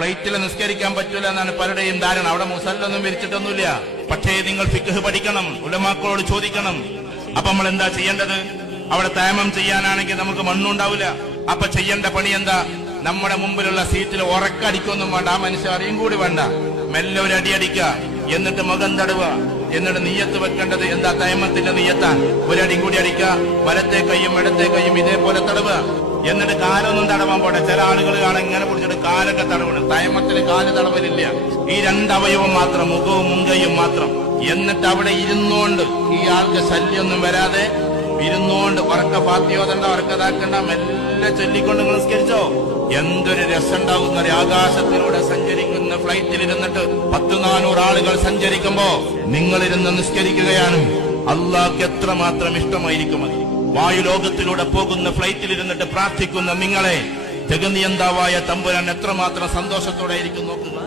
ഫ്ലൈറ്റിൽ നിസ്കരിക്കാൻ പറ്റൂല എന്നാണ് പലരുടെയും ധാരണ. അവിടെ മുസല്ലൊന്നും വിരിച്ചിട്ടൊന്നുമില്ല. പക്ഷേ നിങ്ങൾ ഫിഖ് പഠിക്കണം, ഉലമാക്കളോട് ചോദിക്കണം. അപ്പൊ നമ്മൾ എന്താ ചെയ്യേണ്ടത്? അവിടെ തയമ്മം ചെയ്യാനാണെങ്കിൽ നമുക്ക് മണ്ണുണ്ടാവില്ല. അപ്പൊ ചെയ്യേണ്ട പണി എന്താ? നമ്മുടെ മുമ്പിലുള്ള സീറ്റിൽ ഉറക്കടിക്കൊന്നും വേണ്ട, ആ മനുഷ്യൻ അറിയും കൂടി വേണ്ട, മെല്ലെ ഒരു അടിയടിക്കുക, എന്നിട്ട് മുഖം തടവുക, എന്നിട്ട് നീയത്ത് വെക്കേണ്ടത് എന്താ? തയമ്മത്തിന്റെ നീയത്താ. ഒരടി കൂടി അടിക്കുക, വലത്തെ കൈയും ഇടത്തെ കൈയും ഇതേപോലെ തടവുക. എന്നിട്ട് കാലൊന്നും തടവാൻ പോട്ടെ. ചില ആളുകൾ കാണാൻ ഇങ്ങനെ പിടിച്ചിട്ട് കാലൊക്കെ തടവണം. തയമ്മത്തിന് കാല് തടവലില്ല. ഈ രണ്ടവയവും മാത്രം, മുഖവും മുൻകൈയും മാത്രം. എന്നിട്ട് അവിടെ ഇരുന്നോണ്ട്, ഈ ആൾക്ക് ശല്യമൊന്നും വരാതെ ഇരുന്നോണ്ട് ഉറക്ക പാത്തിയോതണ്ട, ഉറക്കതാക്കണ്ട, മെല്ലെ ചൊല്ലിക്കൊണ്ട് നിസ്കരിച്ചോ. എന്തൊരു രസമുണ്ടാകുന്ന ആകാശത്തിലൂടെ സഞ്ചരിക്കുന്ന ഫ്ലൈറ്റിൽ ഇരുന്നിട്ട് 100-400 ആളുകൾ സഞ്ചരിക്കുമ്പോ നിങ്ങളിരുന്ന് നിസ്കരിക്കുകയാണ്. അള്ളാഹ്ക്ക് എത്രമാത്രം ഇഷ്ടമായിരിക്കും അത്. വായുലോകത്തിലൂടെ പോകുന്ന ഫ്ലൈറ്റിൽ ഇരുന്നിട്ട് പ്രാർത്ഥിക്കുന്ന നിങ്ങളെ ജഗനിയന്താവായ തമ്പുരാൻ എത്രമാത്രം സന്തോഷത്തോടെ ആയിരിക്കും നോക്കുക.